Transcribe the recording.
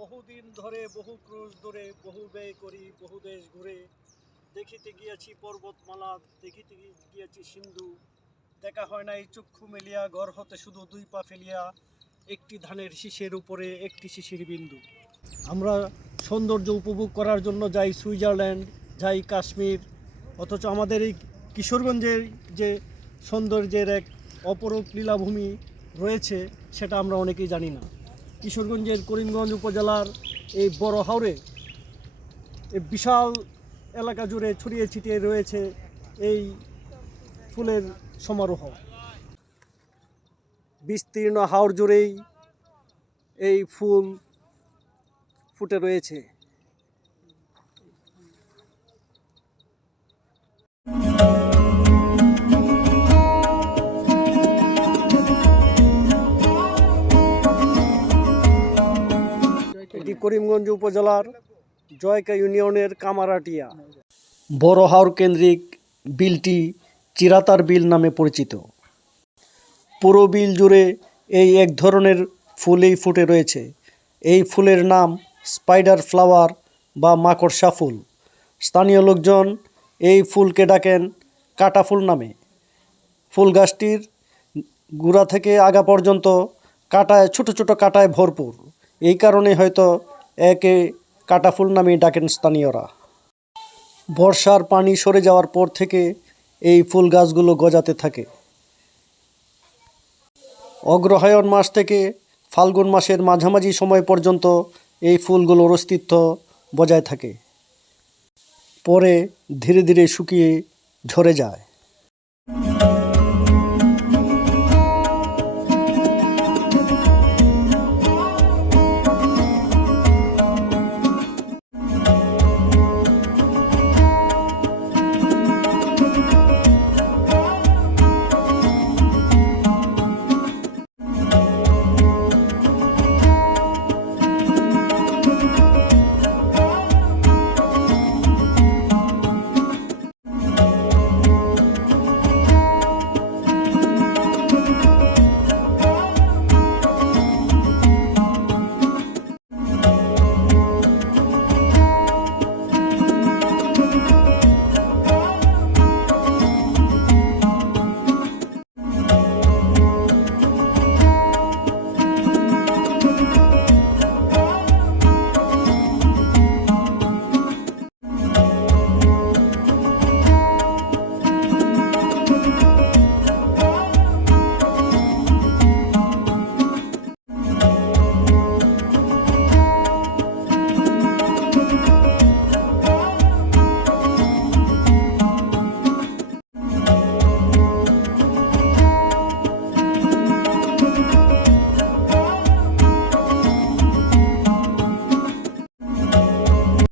বহুদিন ধরে বহু ক্রুশ ধরে বহু ব্যয় করি বহু দেশ ঘুরে দেখিতে গিয়াছি পর্বতমালা দেখিতে গিয়াছি সিন্ধু দেখা হয় নাই চক্ষু মেলিয়া ঘর হতে শুধু দুই পা ফেলিয়া একটি ধানের শীষের উপরে একটি শিশির বিন্দু। আমরা সৌন্দর্য উপভোগ করার জন্য যাই সুইজারল্যান্ড, যাই কাশ্মীর, অথচ আমাদের এই কিশোরগঞ্জের যে সৌন্দর্যের এক অপরূপ লীলাভূমি রয়েছে সেটা আমরা অনেকেই জানি না। কিশোরগঞ্জের করিমগঞ্জ উপজেলার এই বড় হাওরে এই বিশাল এলাকা জুড়ে ছড়িয়ে ছিটিয়ে রয়েছে এই ফুলের সমারোহ। বিস্তীর্ণ হাওর জুড়েই এই ফুল ফুটে রয়েছে। এটি করিমগঞ্জ উপজেলার জয়কা ইউনিয়নের কামারাটিয়া। বড় হাওর কেন্দ্রিক বিলটি চিরাতার বিল নামে পরিচিত। পুরো বিল জুড়ে এই এক ধরনের ফুলেই ফুটে রয়েছে। এই ফুলের নাম স্পাইডার ফ্লাওয়ার বা মাকড়সা ফুল। স্থানীয় লোকজন এই ফুলকে ডাকেন কাটা ফুল নামে। ফুল গাছটির গোড়া থেকে আগা পর্যন্ত কাঁটায় ছোট ছোট কাঁটায় ভরপুর। এই কারণে হয়তো একে কাটা ফুল নামেই ডাকেন স্থানীয়রা। বর্ষার পানি সরে যাওয়ার পর থেকে এই ফুল গাছগুলো গজাতে থাকে। অগ্রহায়ণ মাস থেকে ফাল্গুন মাসের মাঝামাঝি সময় পর্যন্ত এই ফুলগুলোর অস্তিত্ব বজায় থাকে, পরে ধীরে ধীরে শুকিয়ে ঝরে যায়।